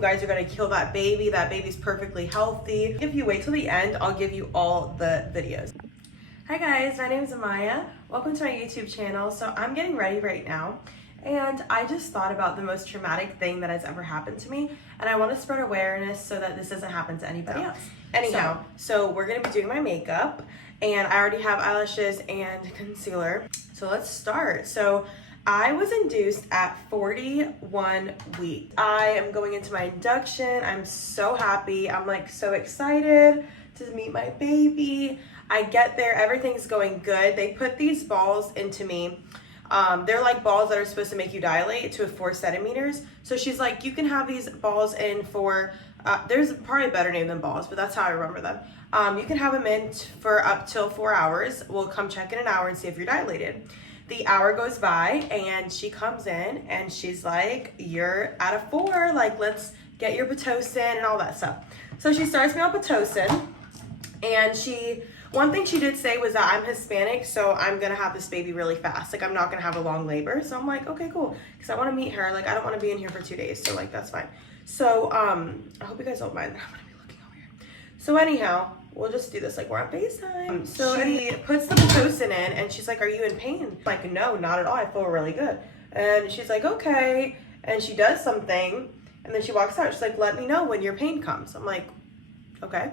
You guys are gonna kill that baby. That baby's perfectly healthy. If you wait till the end, I'll give you all the videos. Hi guys, my name is Amaya. Welcome to my YouTube channel. So I'm getting ready right now, and I just thought about the most traumatic thing that has ever happened to me, and I want to spread awareness so that this doesn't happen to anybody else. Anyhow, so we're gonna be doing my makeup, and I already have eyelashes and concealer. So let's start. So I was induced at 41 weeks. I am going into my induction. I'm so happy. I'm like so excited to meet my baby. I get there, everything's going good. They put these balls into me. They're like balls that are supposed to make you dilate to 4 centimeters. So she's like, you can have these balls in for, there's probably a better name than balls, but that's how I remember them. You can have them in for up till 4 hours. We'll come check in an hour and see if you're dilated. The hour goes by and she comes in and she's like, you're at a 4, like let's get your Pitocin and all that stuff. So she starts me on Pitocin, and one thing she did say was that I'm Hispanic, so I'm gonna have this baby really fast. Like I'm not gonna have a long labor. So I'm like, okay, cool. Cause I wanna meet her. Like I don't wanna be in here for 2 days. So like, that's fine. So I hope you guys don't mind that I'm gonna be looking over here. So anyhow, we'll just do this like we're on FaceTime. So she puts the Pitocin in and she's like, are you in pain? I'm like, no, not at all. I feel really good. And she's like, okay. And she does something and then she walks out. She's like, let me know when your pain comes. I'm like, okay.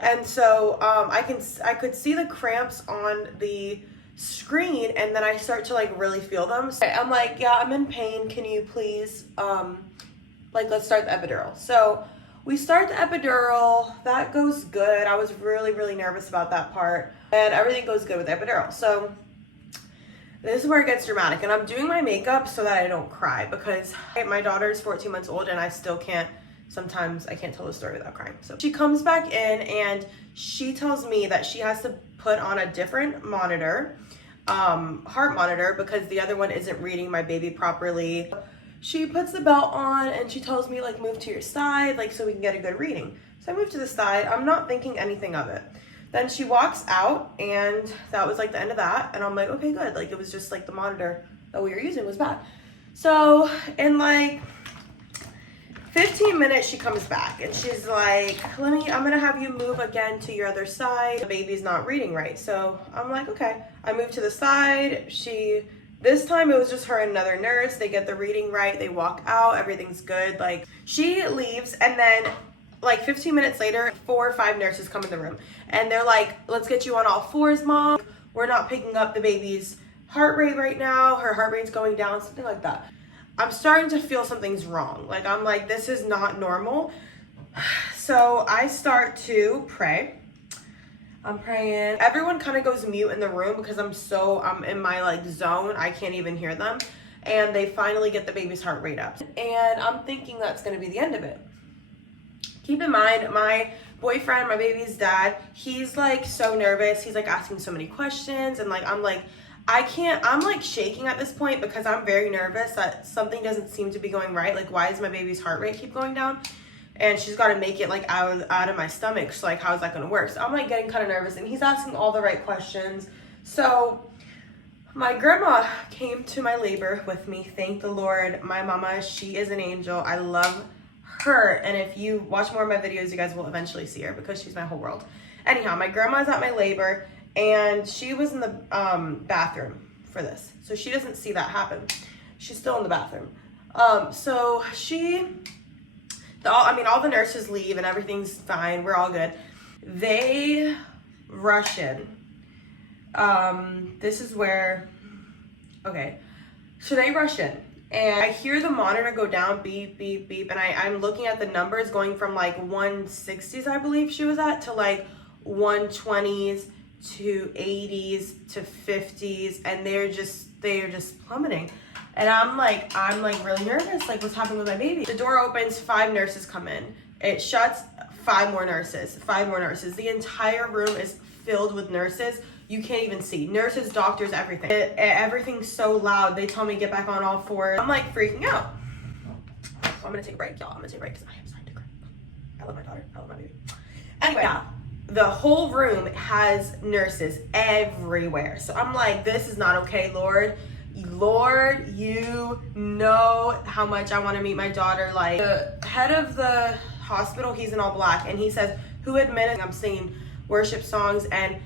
And so I could see the cramps on the screen, and then I start to like really feel them. So I'm like, yeah, I'm in pain. Can you please, like, let's start the epidural. So we start the epidural. That goes good. I was really, really nervous about that part, and everything goes good with the epidural. So this is where it gets dramatic, and I'm doing my makeup so that I don't cry because my daughter is 14 months old, and I still can't. Sometimes I can't tell the story without crying. So she comes back in and she tells me that she has to put on a different monitor, heart monitor, because the other one isn't reading my baby properly. She puts the belt on and she tells me like, move to your side, like so we can get a good reading. So I move to the side. I'm not thinking anything of it. Then she walks out, and that was like the end of that. And I'm like, okay, good. Like it was just like the monitor that we were using was bad. So in like 15 minutes she comes back and she's like, I'm gonna have you move again to your other side. The baby's not reading right. So I'm like, okay. I move to the side. This time it was just her and another nurse. They get the reading right. They walk out. Everything's good. Like she leaves, and then like 15 minutes later, 4 or 5 nurses come in the room and they're like, let's get you on all 4s, mom. We're not picking up the baby's heart rate right now. Her heart rate's going down, something like that. I'm starting to feel something's wrong. Like, I'm like, this is not normal. So I start to pray. I'm praying. Everyone kind of goes mute in the room because I'm in my like zone. I can't even hear them. And they finally get the baby's heart rate up. And I'm thinking that's going to be the end of it. Keep in mind, my boyfriend, my baby's dad, he's like so nervous. He's like asking so many questions, and like, I'm like, I'm like shaking at this point because I'm very nervous that something doesn't seem to be going right. Like, why does my baby's heart rate keep going down? And she's got to make it like out of my stomach. So like, how is that going to work? So I'm like getting kind of nervous, and he's asking all the right questions. So my grandma came to my labor with me. Thank the Lord. My mama, she is an angel. I love her. And if you watch more of my videos, you guys will eventually see her because she's my whole world. Anyhow, my grandma's at my labor, and she was in the bathroom for this. So she doesn't see that happen. She's still in the bathroom. So all the nurses leave and everything's fine. We're all good. They rush in. This is where, okay. So they rush in, and I hear the monitor go down, beep, beep, beep. And I'm looking at the numbers going from like 160s, I believe she was at, to like 120s, to 80s, to 50s, and they're just plummeting. And I'm like really nervous, like what's happening with my baby? The door opens, 5 nurses come in. It shuts, 5 more nurses. The entire room is filled with nurses. You can't even see. Nurses, doctors, everything. Everything's so loud. They tell me to get back on all 4. I'm like freaking out. So I'm gonna take a break, y'all. I'm gonna take a break because I am starting to cry. I love my daughter, I love my baby. Anyway, yeah. The whole room has nurses everywhere. So I'm like, this is not okay, Lord. Lord, you know how much I want to meet my daughter. Like, the head of the hospital, he's in all black, and he says, who administered? I'm singing worship songs, and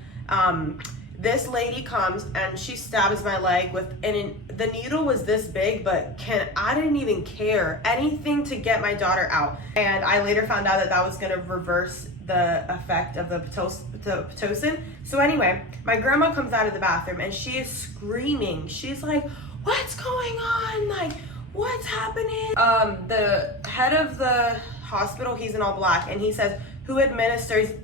this lady comes and she stabs my leg with, and the needle was this big, but I didn't even care anything to get my daughter out. And I later found out that was gonna reverse the effect of the Pitocin. So anyway, my grandma comes out of the bathroom and she is screaming. She's like, what's going on? Like, what's happening? The head of the hospital, he's in all black, and he says, who administered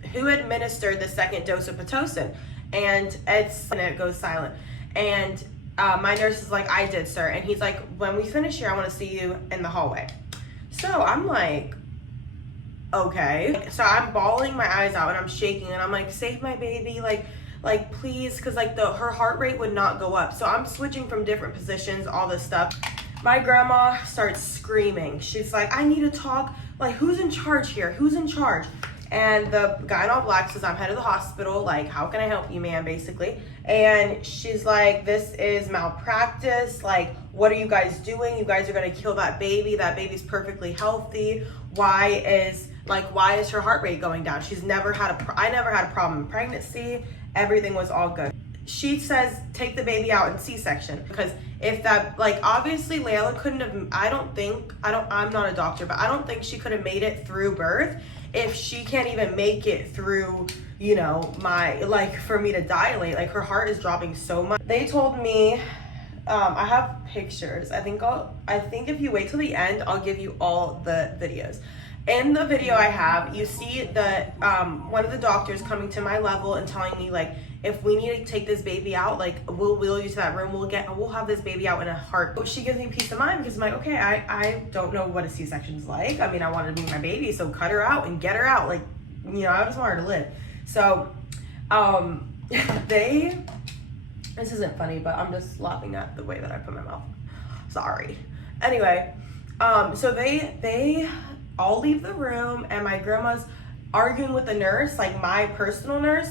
the second dose of Pitocin? And it goes silent. And my nurse is like, I did, sir. And he's like, when we finish here, I want to see you in the hallway. So I'm like, okay. So I'm bawling my eyes out and I'm shaking and I'm like, save my baby, like please, because like her heart rate would not go up. So I'm switching from different positions, all this stuff. My grandma starts screaming. She's like, I need to talk. Like, who's in charge here? Who's in charge? And the guy in all black says, I'm head of the hospital. Like, how can I help you, man, basically? And she's like, this is malpractice. Like, what are you guys doing? You guys are going to kill that baby. That baby's perfectly healthy. Why is her heart rate going down? I never had a problem in pregnancy. Everything was all good. She says, take the baby out in C-section, because if that, like, obviously Layla couldn't have, I'm not a doctor, but I don't think she could have made it through birth if she can't even make it through, you know, for me to dilate. Like, her heart is dropping so much. They told me, I have pictures. I think if you wait till the end, I'll give you all the videos. In the video I have, you see that one of the doctors coming to my level and telling me, like, if we need to take this baby out, like, we'll wheel you to that room. We'll have this baby out in a heart. She gives me peace of mind because I'm like, okay, I don't know what a C-section's like. I mean, I wanted to meet my baby, so cut her out and get her out. Like, you know, I just want her to live. So, this isn't funny, but I'm just laughing at the way that I put my mouth. Sorry. Anyway, so they all leave the room, and my grandma's arguing with the nurse, like my personal nurse.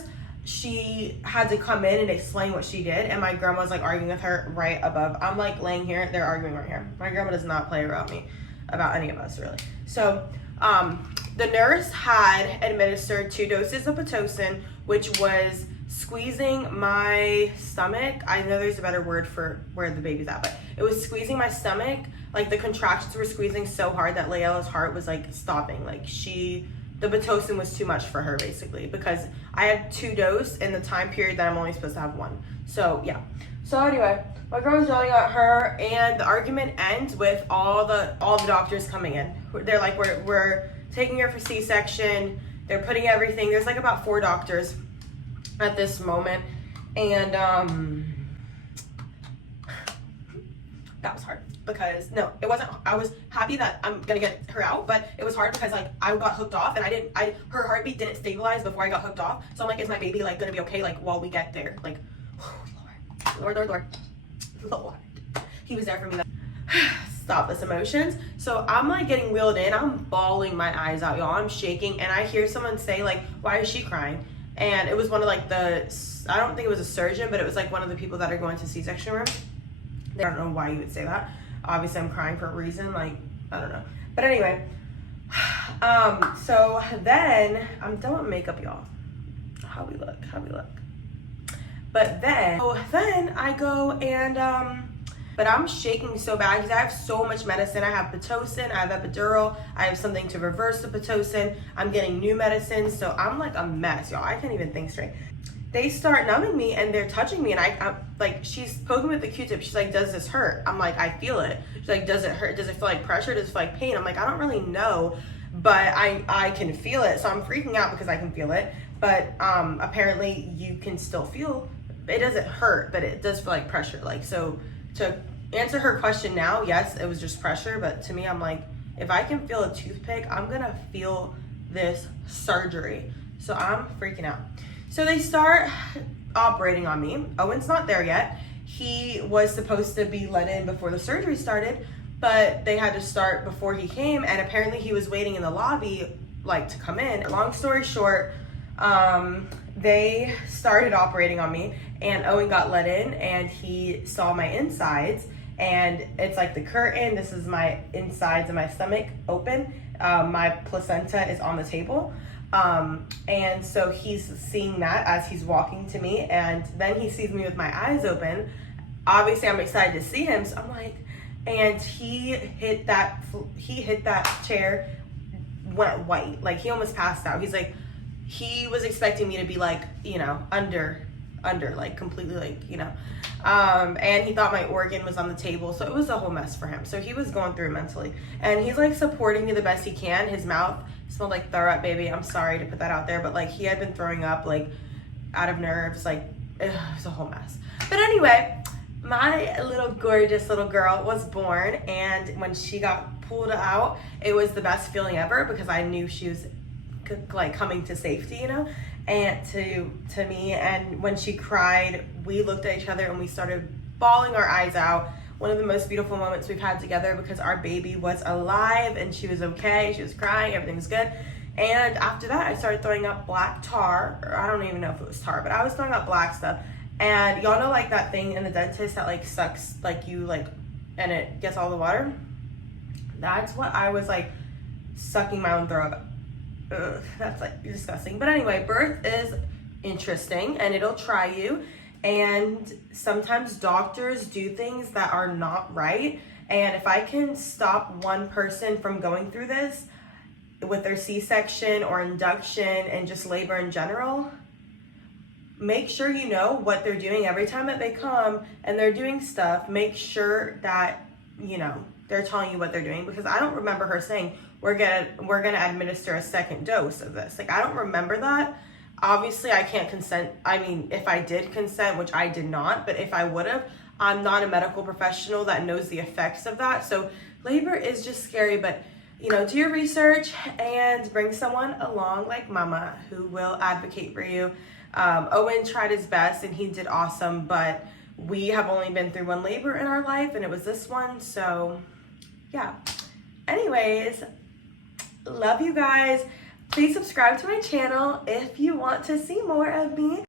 She had to come in and explain what she did, and my grandma's like arguing with her right above. I'm like laying here, they're arguing right here. My grandma does not play around me about any of us, really. So the nurse had administered 2 doses of Pitocin, which was squeezing my stomach. I know there's a better word for where the baby's at, but it was squeezing my stomach. Like, the contractions were squeezing so hard that Layla's heart was like stopping. Like, the Pitocin was too much for her, basically, because I had 2 doses in the time period that I'm only supposed to have 1. So yeah. So anyway, my girl was yelling at her, and the argument ends with all the doctors coming in. They're like, we're taking her for C-section. They're putting everything. There's like about 4 doctors at this moment, and that was hard. Because no, it wasn't. I was happy that I'm gonna get her out, but it was hard because like I got hooked off, and her heartbeat didn't stabilize before I got hooked off. So I'm like, is my baby like gonna be okay like while we get there? Like, Lord, He was there for me. Stop this emotions. So I'm like getting wheeled in. I'm bawling my eyes out, y'all. I'm shaking, and I hear someone say like, "Why is she crying?" And it was one of like I don't think it was a surgeon, but it was like one of the people that are going to C-section room. I don't know why you would say that. Obviously I'm crying for a reason, like, I don't know. But anyway, so then, I'm done with makeup, y'all. How we look. But then I go and, but I'm shaking so bad because I have so much medicine. I have Pitocin, I have epidural, I have something to reverse the Pitocin. I'm getting new medicine, so I'm like a mess, y'all. I can't even think straight. They start numbing me and they're touching me, and I'm like, she's poking me with the Q-tip. She's like, does this hurt? I'm like, I feel it. She's like, does it hurt? Does it feel like pressure? Does it feel like pain? I'm like, I don't really know, but I can feel it. So I'm freaking out because I can feel it. But apparently you can still feel, it doesn't hurt, but it does feel like pressure. Like, so to answer her question now, yes, it was just pressure. But to me, I'm like, if I can feel a toothpick, I'm gonna feel this surgery. So I'm freaking out. So they start operating on me. Owen's not there yet. He was supposed to be let in before the surgery started, but they had to start before he came, and apparently he was waiting in the lobby, like, to come in. Long story short, they started operating on me, and Owen got let in, and he saw my insides, and it's like the curtain. This is my insides of my stomach open, my placenta is on the table. And so he's seeing that as he's walking to me, and then he sees me with my eyes open. Obviously I'm excited to see him, so I'm like, and he hit that chair, went white, like he almost passed out. He's like, he was expecting me to be like, you know, under like completely, like, you know, and he thought my organ was on the table, so it was a whole mess for him. So he was going through it mentally, and he's like supporting me the best he can. His mouth smelled like throw up, baby. I'm sorry to put that out there, but like he had been throwing up like out of nerves, like it was a whole mess. But anyway, my little gorgeous little girl was born, and when she got pulled out, it was the best feeling ever, because I knew she was like coming to safety, you know, and to me. And when she cried, we looked at each other and we started bawling our eyes out. One of the most beautiful moments we've had together, because our baby was alive and she was okay. She was crying, everything was good. And after that, I started throwing up black tar, or I don't even know if it was tar, but I was throwing up black stuff. And y'all know like that thing in the dentist that like sucks, like you like, and it gets all the water? That's what I was like, sucking my own throw up. Ugh, that's like disgusting. But anyway, birth is interesting and it'll try you. And sometimes doctors do things that are not right. And if I can stop one person from going through this with their C-section or induction and just labor in general, make sure you know what they're doing every time that they come and they're doing stuff. Make sure that, you know, they're telling you what they're doing, because I don't remember her saying we're gonna administer a second dose of this. Like, I don't remember that. Obviously I can't consent. I mean, if I did consent, which I did not, but if I would have, I'm not a medical professional that knows the effects of that. So labor is just scary, but you know, do your research and bring someone along like Mama who will advocate for you. Owen tried his best and he did awesome, but we have only been through one labor in our life and it was this one. So yeah. Anyways, love you guys. Please subscribe to my channel if you want to see more of me.